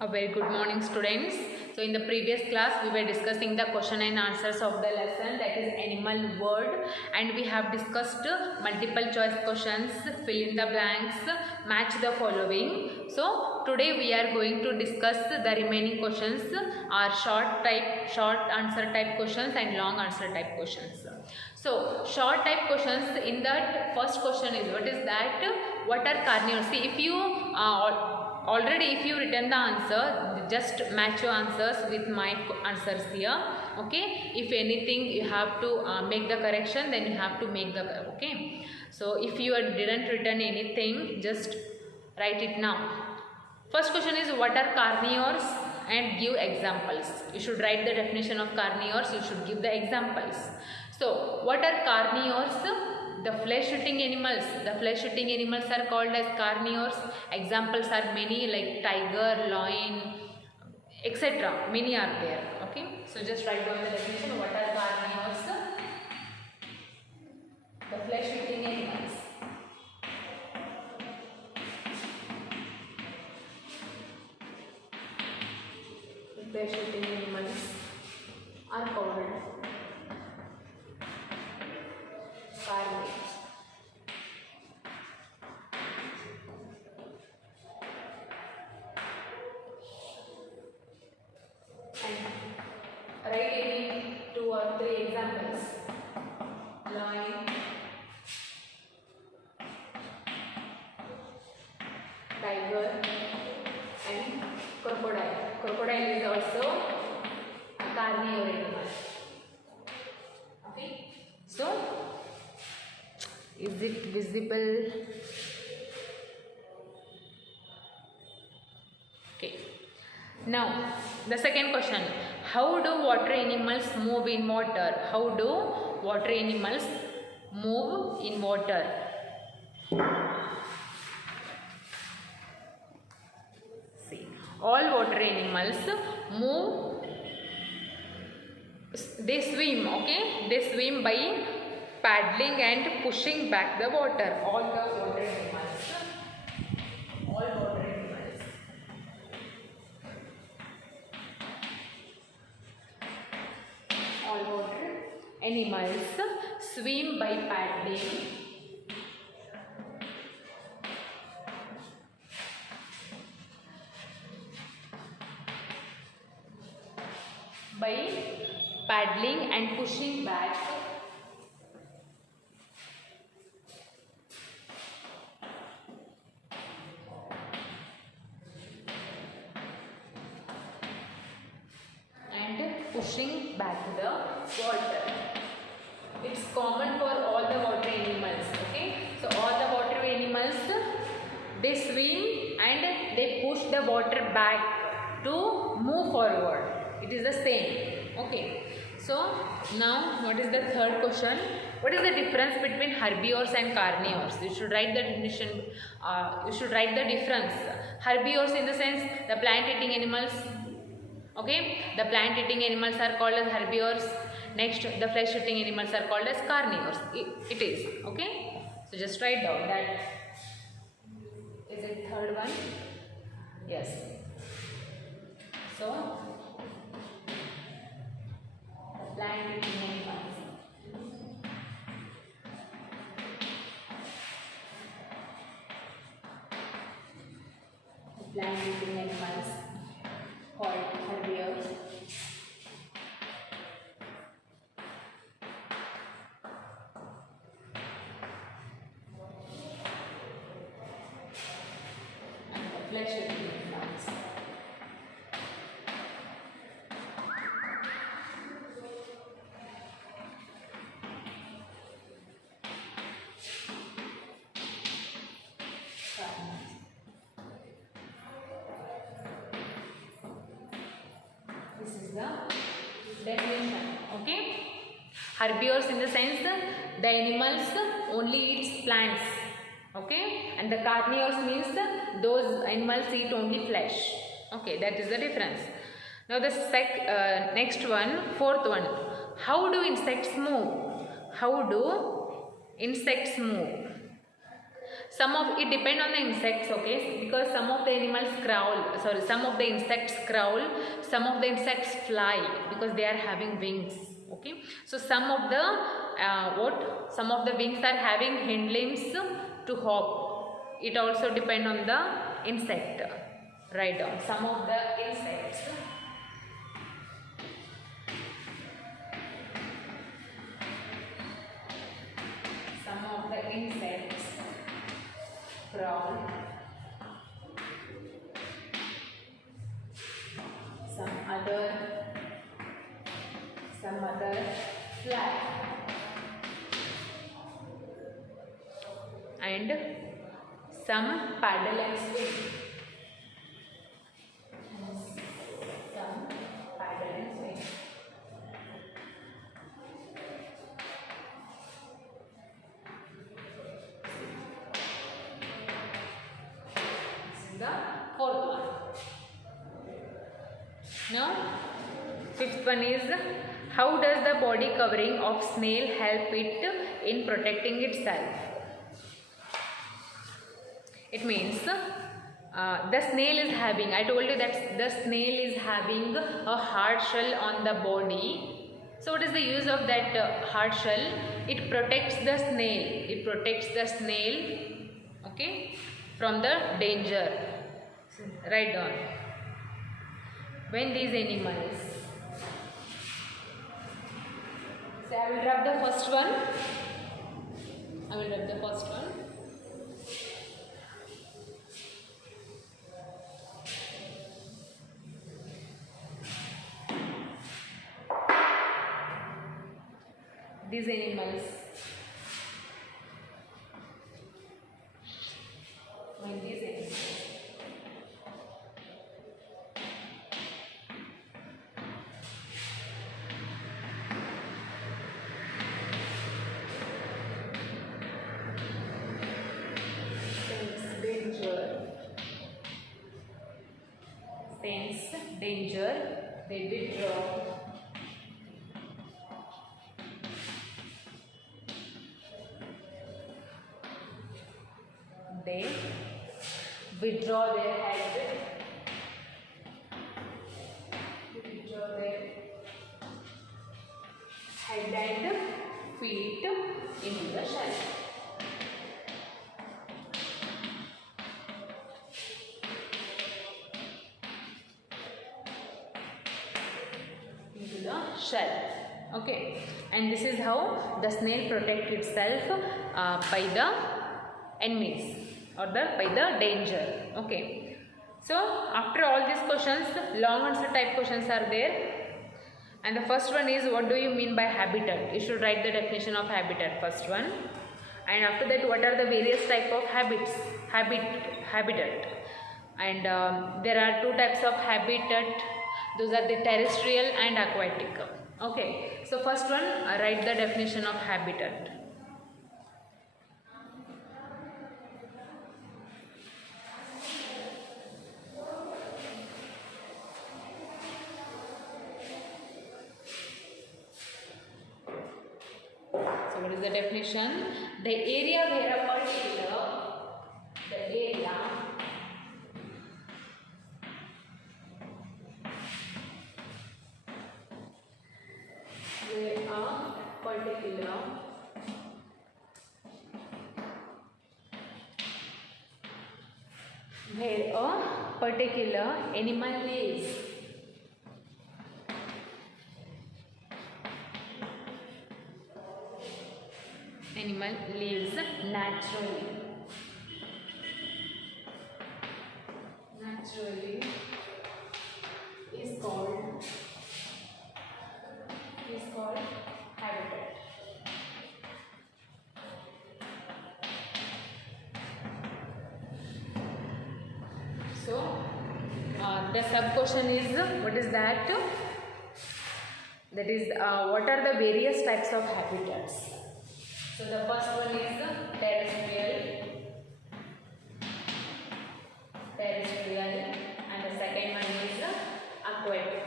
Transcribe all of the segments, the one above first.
A very good morning, students. So in the previous class we were discussing the question and answers of the lesson, that is animal world, and we have discussed multiple choice questions, fill in the blanks, match the following. So today we are going to discuss the remaining questions, are short answer type questions and long answer type questions. So short type questions, in that first question is, what is that? What are carnivores? See, if you already if you written the answer, just match your answers with my answers here. Okay, if anything you have to make the correction, then you have to make the okay. So if you didn't written anything, just write it now. First question is, what are carnivores, and give examples. You should write the definition of carnivores, you should give the examples. So what are carnivores? The flesh-eating animals. The flesh-eating animals are called as carnivores. Examples are many, like tiger, lion, etc. Many are there. Okay. So just write down the definition. What are carnivores? The flesh-eating animals. The flesh-eating animals are called carnivores. And write any 2 or 3 examples. Lion, tiger, and crocodile. Crocodile is also a carnivore animal. Okay. So, is it visible? Okay. Now, the second question. How do water animals move in water? How do water animals move in water? See, all water animals move, they swim, okay? They swim by paddling and pushing back the water. All the water animals. All water animals. All water animals swim by paddling and pushing back the water. It's common for all the water animals. Okay, so all the water animals, they swim and they push the water back to move forward. It is the same. Okay, so now what is the third question? What is the difference between herbivores and carnivores? You should write the definition. You should write the difference. Herbivores in the sense the plant-eating animals. Okay, the plant-eating animals are called as herbivores. Next, the flesh-eating animals are called as carnivores. It is. Okay, so just write down that. Is it third one? Yes. So, plant-eating animals. Plant-eating animals called herbivores. And the flesh-eating animals. This is the definition. Okay, herbivores in the sense the animals only eats plants. Okay, and the carnivores means those animals eat only flesh. Okay, that is the difference. Now the next one, fourth one. How do insects move? How do insects move? Some of it depend on the insects, okay, because some of the animals crawl, sorry, some of the insects crawl, some of the insects fly because they are having wings, okay. So some of the some of the wings are having hind limbs to hop. It also depend on the insect. Write down some of the insects. Some of the insects crawl, some other fly, and some paddle and swim. Some paddle and swim. The fourth one. Now, fifth one is, how does the body covering of snail help it in protecting itself? It means the snail is having, I told you that the snail is having a hard shell on the body. So what is the use of that hard shell? It protects the snail. It protects the snail, okay, from the danger. Write down. When these animals, so I will rub the first one. These animals, when these animals sense danger, they withdraw. They withdraw their head. Withdraw their head and feet into the shell. Into the shell. Okay, and this is how the snail protects itself by the enemies or by the danger. Okay, so after all these questions, long answer type questions are there, and the first one is, what do you mean by habitat? You should write the definition of habitat, first one, and after that, what are the various type of habitat, and there are two types of habitat. Those are the terrestrial and aquatic. Okay, so first one, write the definition of habitat. So what is the definition? The area where a particular, the area where a particular animal lives. Animal lives naturally. Naturally is called habitat. So the sub question is, what is that? That is what are the various types of habitats? So the first one is terrestrial, and the second one is aquatic.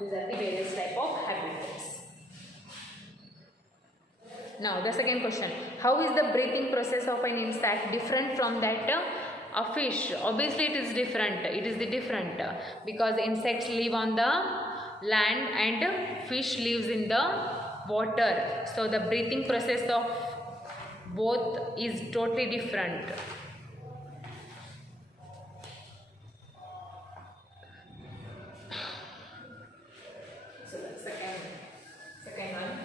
These are the various type of habitats. Now the second question, how is the breathing process of an insect different from that a fish? Obviously it is different. It is the different because insects live on the land and fish lives in the water. So the breathing process of both is totally different. So the second one.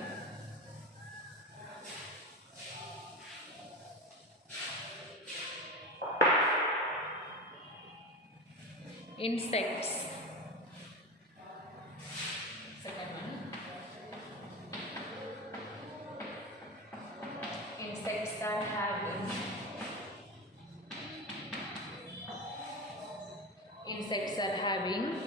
Insects. Second one. Insects are having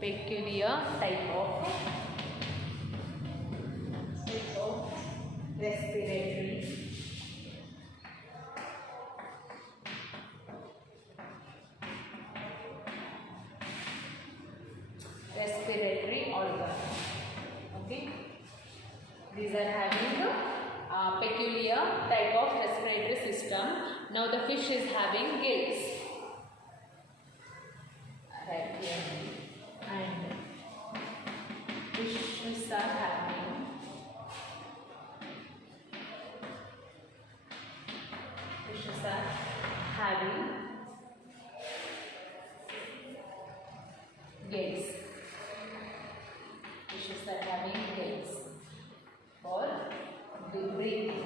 peculiar type of respiratory organ. Okay, these are having a peculiar type of respiratory system. Now the fish is having gills. Right here. And fishes are having gills. Fishes are having gills for breathing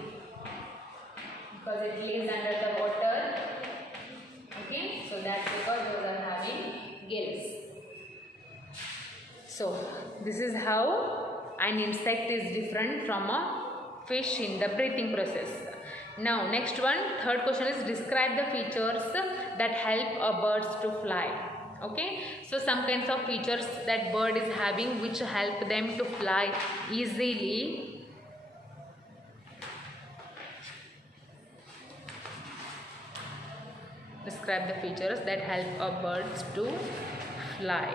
because it lives under the water. Okay, so that's because those are having gills. So this is how an insect is different from a fish in the breathing process. Now next one, third question is describe the features that help a bird to fly. Okay, so some kinds of features that bird is having which help them to fly easily. Describe the features that help a bird to fly.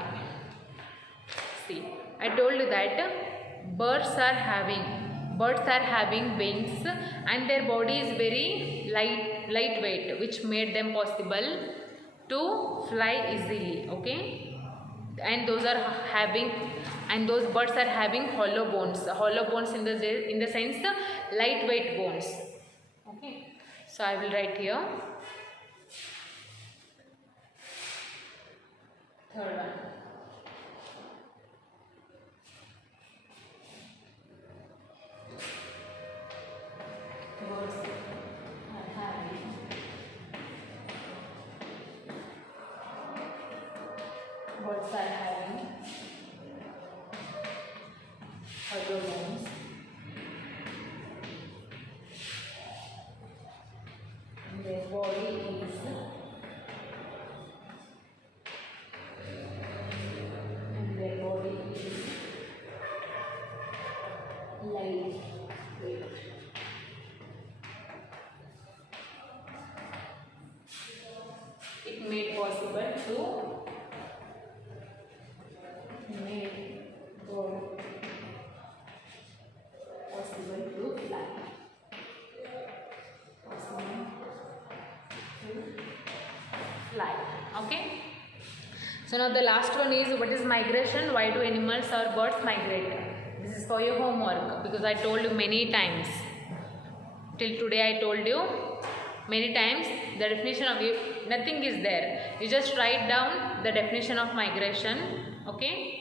See, I told you that birds are having wings and their body is very lightweight, which made them possible to fly easily. Okay, and those birds are having hollow bones in the sense lightweight bones. Okay, so I will write here. Third one. Birds are having hollow bones. And their body is lightweight. It made possible to fly. Okay. So now the last one is, what is migration? Why do animals or birds migrate? This is for your homework because I told you many times. Till today I told you many times the definition of it, nothing is there. You just write down the definition of migration. Okay.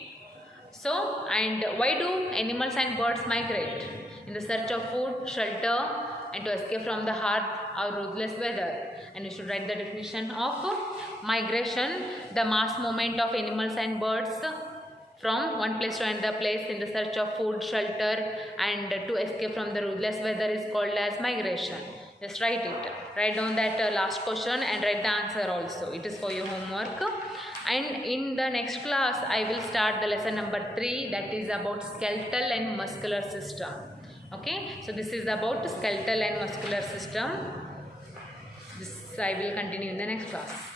So, and why do animals and birds migrate? In the search of food, shelter, and to escape from the hard or ruthless weather. And you should write the definition of migration: the mass movement of animals and birds from one place to another place in the search of food, shelter, and to escape from the ruthless weather is called as migration. Just write it. Write down that last question and write the answer also. It is for your homework. And in the next class, I will start the lesson number 3, that is about skeletal and muscular system. Okay, so this is about skeletal and muscular system. This I will continue in the next class.